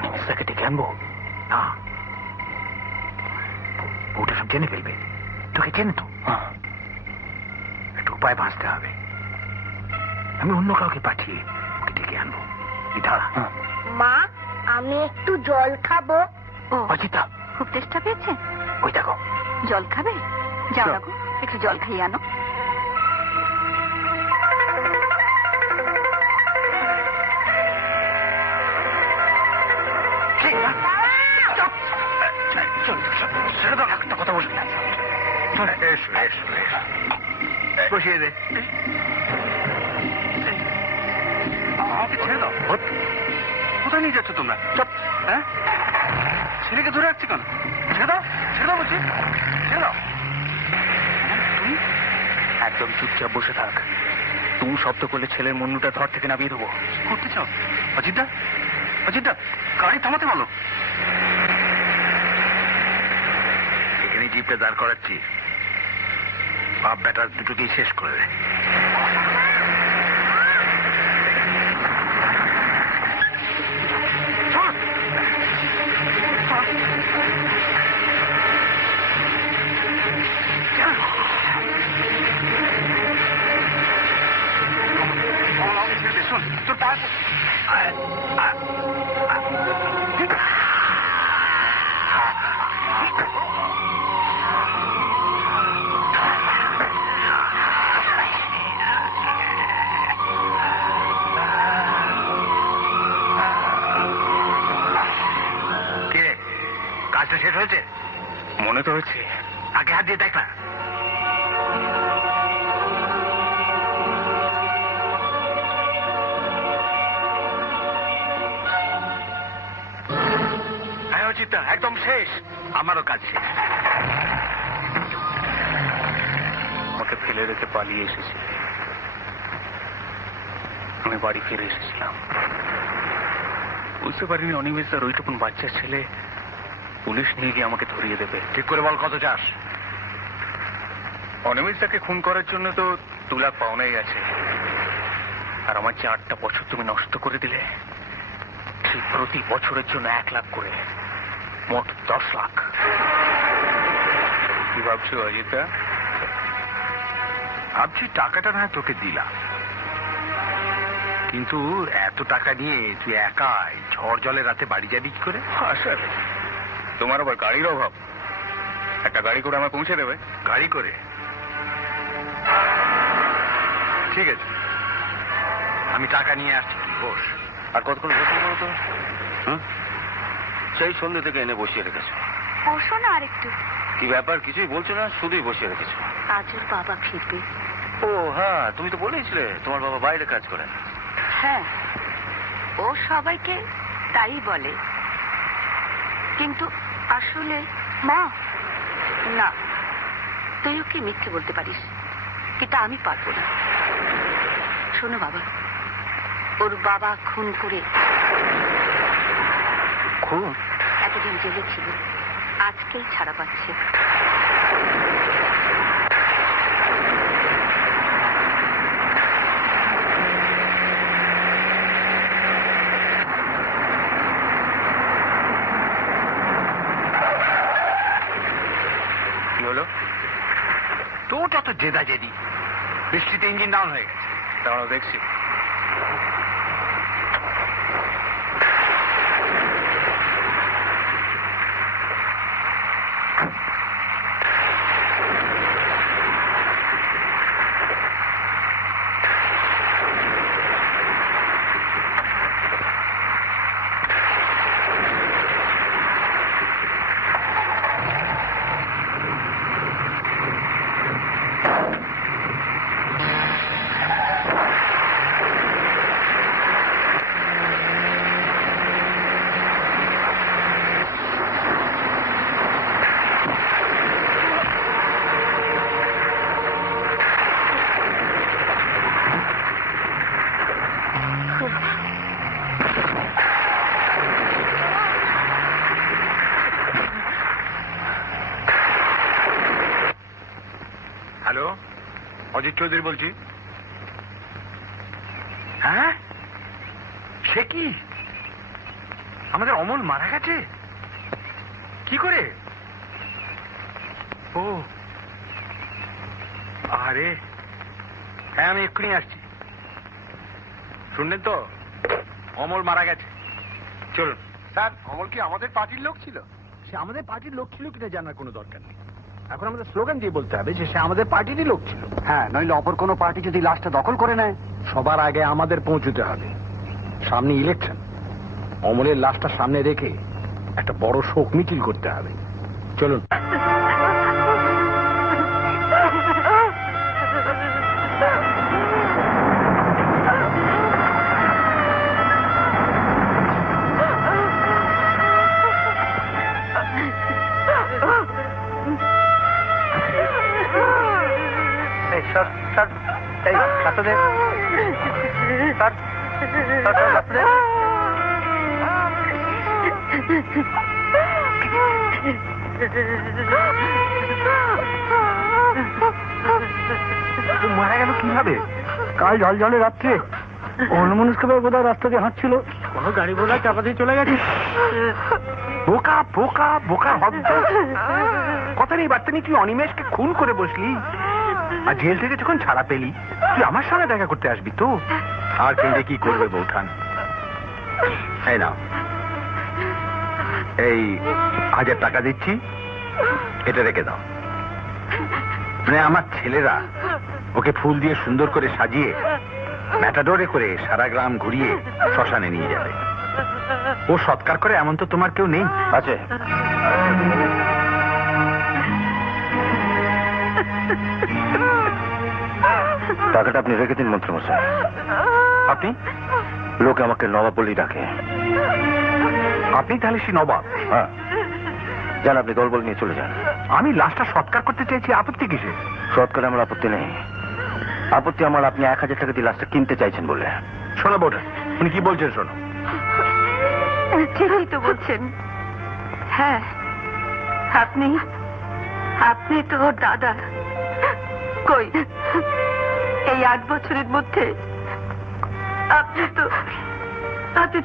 অনিমিষাকে ডেকে আনবো না, ওটা সব জেনে ফেলবে। তোকে চেনে তো, একটা উপায় ভাঁজতে হবে। আমি অন্য কাউকে পাঠিয়ে ওকে ডেকে আনবো। মা, আমি একটু জল খাবো। অজিতা খুব চেষ্টা পেয়েছে, ওই দেখো জল খাবে? যাও দেখো, একটু জল খাইয়ে আনো। একটা কথা বলবি না। বসিয়ে দে। আমাকে ছেড়ে দাও। কোথায় নিয়ে যাচ্ছ তোমরা? চপ। হ্যাঁ, ছেলেকে ধরে রাখছি কেন? ছেড়ে দাও, ছেড়ে দাও বলছি, ছেড়ে দাও। তুই একদম চুপচাপ বসে থাক। তুমি শব্দ করলে ছেলের মুন্ডুটা ধর থেকে নামিয়ে দেবো। করতে চাও? অজিতদা, অজিতদা, গাড়ি থামাতে বলো। এখানে জিপটা দাঁড় করাচ্ছি, বাপ বেটার দুটোকেই শেষ করে দে। শোন, তোর পাশ কাজটা শেষ হয়েছে? মনে তো হচ্ছে। আগে হাত দিয়ে দেখ না। হ্যাঁ অজিতা, একদম শেষ। আমারও কাজ শেষ। আমাকে ফেলে রেখে পালিয়ে এসেছি। আমি বাড়ি ফিরে এসেছিলাম। বুঝতে পারিনি অনিমেষদার ওইটুকুন বাচ্চা ছেলে পুলিশ নিয়ে গিয়ে আমাকে ধরিয়ে দেবে। ঠিক করে বল, কত চাস? অনিমেষদাকে খুন করার জন্য তো 2 লাখ পাওনাই আছে, আর আমার 4টা বছর তুমি নষ্ট করে দিলে। ঠিক প্রতি বছরের জন্য 1 লাখ করে, মোট 10 লাখ। কি ভাবছো অজিতা? ভাবছি টাকাটা না তোকে দিলাম, কিন্তু এত টাকা নিয়ে তুই একাই ঝড় জলে রাতে বাড়ি যাবি কি করে? আসলে তোমার আবার গাড়ির অভাব। একটা গাড়ি করে আমার পৌঁছে দেবে? গাড়ি করে? ঠিক আছে, আমি টাকা নিয়ে আসছি, বস। আর কতক্ষণ বসে বলতো? সেই সন্ধ্যে থেকে এনে বসিয়ে রেখেছো। বসো না আর একটু। কি ব্যাপার, কিছুই বলছো না, শুধুই বসিয়ে রেখেছো? আজ ওর বাবা খেতে। ও হ্যাঁ, তুমি তো বলেছিলে তোমার বাবা বাইরে কাজ করেন। হ্যাঁ, ও সবাইকে তাই বলে, কিন্তু আসলে মা না। তুই ওকে মিথ্যে বলতে পারিস, কিন্তু আমি পারবো না। শোনো বাবা, ওর বাবা খুন করে। খুন? এতদিন জেলে ছিল, আজকেই ছাড়া পাচ্ছে। কি হলো? তোটা তো জেদা জেদি, বৃষ্টিতে ইঞ্জিন ডাউন হয়ে গেছে। দাঁড়াও দেখছি। হ্যালো, অজিত চৌধুরী বলছি। হ্যাঁ, সে কি? আমাদের অমল মারা গেছে? কি করে? ও আরে হ্যাঁ, আমি এক্ষুনি আসছি। শুনলেন তো, অমল মারা গেছে। চলুন। স্যার, অমল কি আমাদের পার্টির লোক ছিল? সে আমাদের পার্টির লোক ছিল কিনা জানার কোনো দরকার নেই। এখন আমাদের স্লোগান দিয়ে বলতে হবে যে সে আমাদের পার্টিরই লোক ছিল। হ্যাঁ, নইলে অপর কোনো পার্টি যদি লাশটা দখল করে নেয়। সবার আগে আমাদের পৌঁছতে হবে। সামনে ইলেকশন, অমলের লাশটা সামনে রেখে একটা বড় শোক মিছিল করতে হবে। চলুন। মারা গেল কিভাবে? কাল ঝলঝলে রাত্রে অন্যমনস্ক বোধহয় রাস্তা দিয়ে হাঁটছিল, কোনো গাড়ি ঘোড়া চাপা দিয়ে চলে গেছে। বোকা বোকা বোকা হদ্দ। কথা নেই বার্তা নেই, তুই অনিমেষকে খুন করে বসলি, আর জেল থেকে যখন ছাড়া পেলি তুই আমার সঙ্গে দেখা করতে আসবি তো? আর কেন্দ্রে কি করবে বৌঠান? এই নাও, এই 1000 টাকা দিচ্ছি, এটা রেখে দাও। মানে আমার ছেলেরা ওকে ফুল দিয়ে সুন্দর করে সাজিয়ে ম্যাটাডোরে করে সারা গ্রাম ঘুরিয়ে শ্মশানে নিয়ে যাবে। ও সৎকার করে এমন তো তোমার কেউ নেই? আছে। টাকাটা আপনি রেখে দিন মন্ত্রীমশাই। আপনি? লোকে আমাকে নবাব বলেই ডাকে। আপনি তাহলে সেই নবাব? হ্যাঁ, যান, আপনি দলবল নিয়ে চলে যান। আমি লাশটা সৎকার করতে চাইছি, আপত্তি কিসে? সৎকারে আমার আপত্তি নেই। আপত্তি আমার আপনি 1000 টাকা দিয়ে লাশটা কিনতে চাইছেন বলে। শোনো বৌঠান, উনি কি বলছেন শোনো। ঠিকই তো বলছেন। হ্যাঁ, আপনি আপনি তো ওর দাদা। কই, এই 8 বছরের মধ্যে আপনি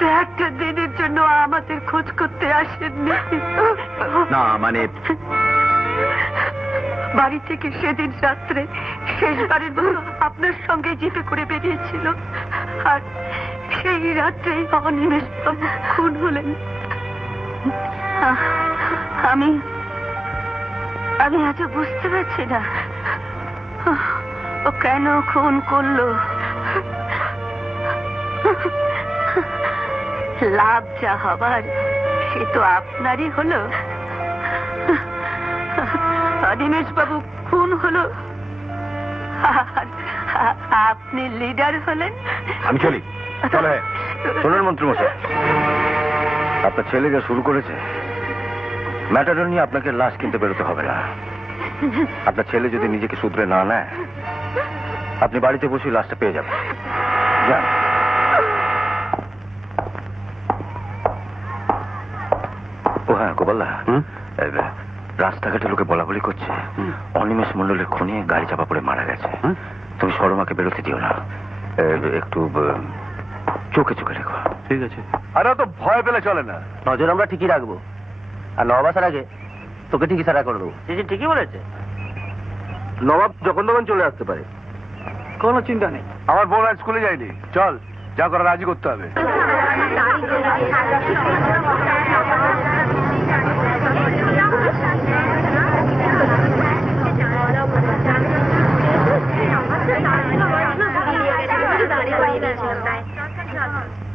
তো একটা দিনের জন্য আমাদের খোঁজ করতে আসেননি। না মানে বাড়ি থেকে সেদিন রাত্রে শেষবারের মতো আপনার সঙ্গে জিপে করে বেরিয়েছিল, আর সেই রাত্রেই অনিমেষ খুন হলেন। আমি আজও বুঝতে পারছি না ও কেন খুন করলো। লাভ যা হবার সে তো আপনারই হলো। অনিমেষ বাবু খুন হলো, আপনি লিডার হলেন। আমি চলি। চলে। শোনেন মন্ত্রীমশাই, আপনার ছেলে যা শুরু করেছে, ম্যাটাডোর নিয়ে আপনাকে লাশ কিনতে বেরোতে হবে না। আপনার ছেলে যদি নিজেকে শুধরে না নেয়, আপনি বাড়িতে বসে লাশটা পেয়ে যাবেন। যান। ও হ্যাঁ গোপাল্লা, রাস্তাঘাটে লোকে বলা বলি করছে অনিমেষ মন্ডলের খুনে গাড়ি চাপা পড়ে মারা গেছে। তুমি সরমাকে বেরোতে দিও না, একটু চোখে চোখে রেখো। ঠিক আছে। আরে তো ভয় পেলে চলে না, নজর আমরা ঠিকই রাখবো। আর নবাব আসার আগে তোকে ঠিকই সারা করে দেবো। ঠিকই বলেছে, নবাব যখন তখন চলে আসতে পারে। কোনো চিন্তা নেই। আমার বোন আজ স্কুলে যায়নি, চল যা করার রাজি করতে হবে।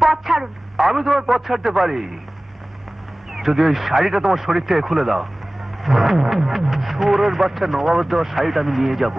পথ ছাড়ুন। আমি তোমার পথ ছাড়তে পারি যদি ওই শাড়িটা তোমার শরীর থেকে খুলে দাও। শুয়োরের বাচ্চা নবাবের দেওয়া শাড়িটা আমি নিয়ে যাব।